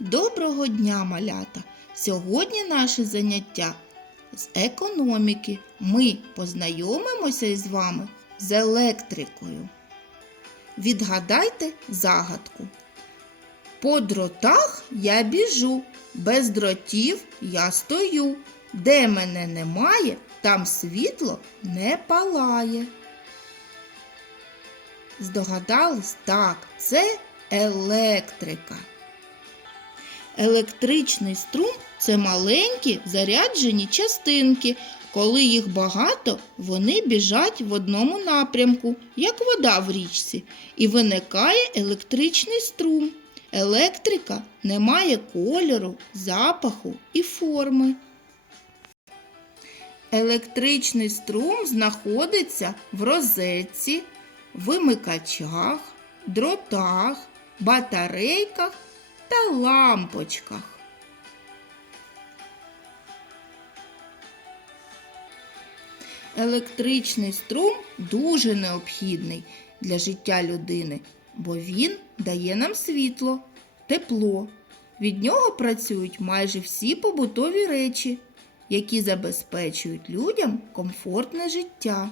Доброго дня, малята! Сьогодні наше заняття з економіки. Ми познайомимося із вами з електрикою. Відгадайте загадку. По дротах я біжу, без дротів я стою. Де мене немає, там світло не палає. Здогадались? Так, це електрика. Електричний струм це маленькі заряджені частинки. Коли їх багато, вони біжать в одному напрямку, як вода в річці, і виникає електричний струм. Електрика не має кольору, запаху і форми. Електричний струм знаходиться в розетці, вимикачах, дротах, батарейках та лампочках. Електричний струм дуже необхідний для життя людини, бо він дає нам світло, тепло. Від нього працюють майже всі побутові речі, які забезпечують людям комфортне життя.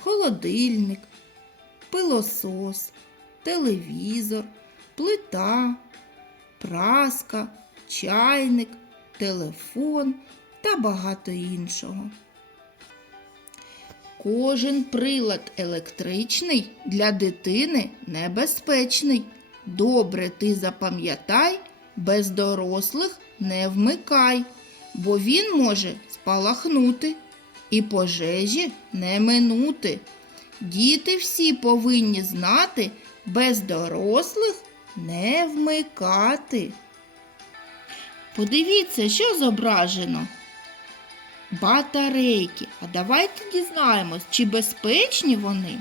Холодильник, пилосос, телевізор, плита, праска, чайник, телефон та багато іншого. Кожен прилад електричний для дитини небезпечний. Добре ти запам'ятай, без дорослих не вмикай, бо він може спалахнути і пожежі не минути. Діти всі повинні знати, без дорослих не вмикати. Подивіться, що зображено. Батарейки. А давайте дізнаємось, чи безпечні вони.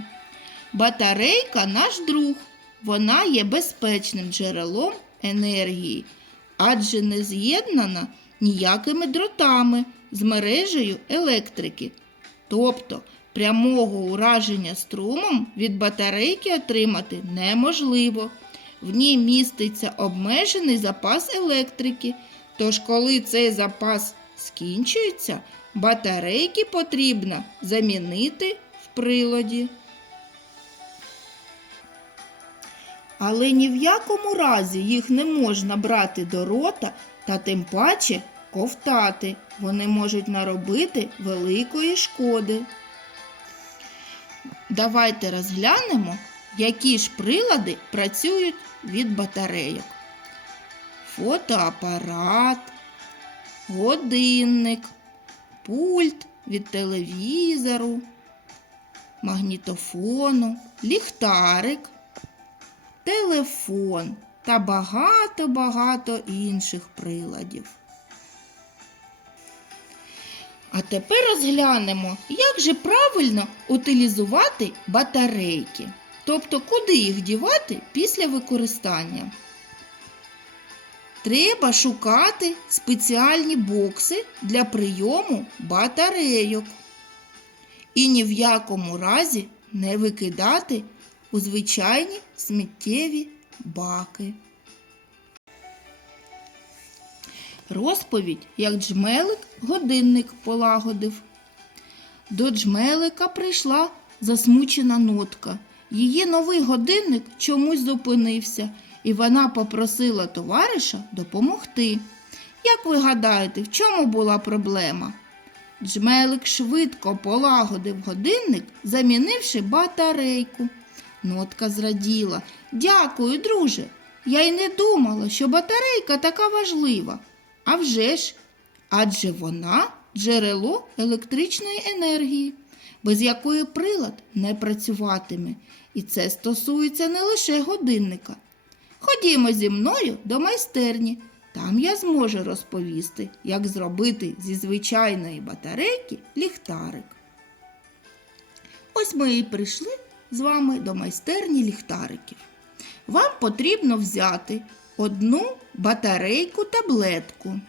Батарейка наш друг. Вона є безпечним джерелом енергії, адже не з'єднана ніякими дротами з мережею електрики. Тобто прямого ураження струмом від батарейки отримати неможливо. В ній міститься обмежений запас електрики. Тож, коли цей запас скінчується, батарейки потрібно замінити в приладі. Але ні в якому разі їх не можна брати до рота та тим паче ковтати. Вони можуть наробити великої шкоди. Давайте розглянемо, які ж прилади працюють від батарейок. Фотоапарат, годинник, пульт від телевізору, магнітофону, ліхтарик, телефон та багато-багато інших приладів. А тепер розглянемо, як же правильно утилізувати батарейки, тобто куди їх дівати після використання. Треба шукати спеціальні бокси для прийому батарейок. І ні в якому разі не викидати у звичайні сміттєві баки. Розповідь, як джмелик годинник полагодив. До джмелика прийшла засмучена нотка. Її новий годинник чомусь зупинився, і вона попросила товариша допомогти. Як ви гадаєте, в чому була проблема? Джмелик швидко полагодив годинник, замінивши батарейку. Нотка зраділа. Дякую, друже. Я й не думала, що батарейка така важлива. А вже ж, адже вона джерело електричної енергії, без якої прилад не працюватиме. І це стосується не лише годинника. Ходімо зі мною до майстерні. Там я зможу розповісти, як зробити зі звичайної батарейки ліхтарик. Ось ми і прийшли з вами до майстерні ліхтариків. Вам потрібно взяти одну батарейку таблетку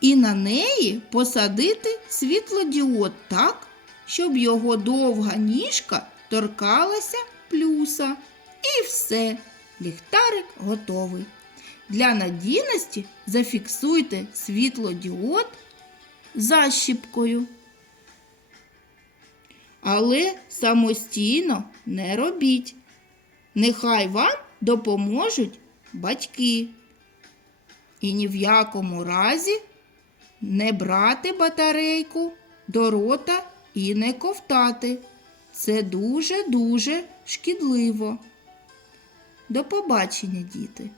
і на неї посадити світлодіод так, щоб його довга ніжка торкалася плюса. І все. ліхтарик готовий. Для надійності зафіксуйте світлодіод защіпкою. Але самостійно не робіть. Нехай вам допоможуть батьки. І ні в якому разі не брати батарейку до рота і не ковтати. Це дуже-дуже шкідливо. До побачення, діти!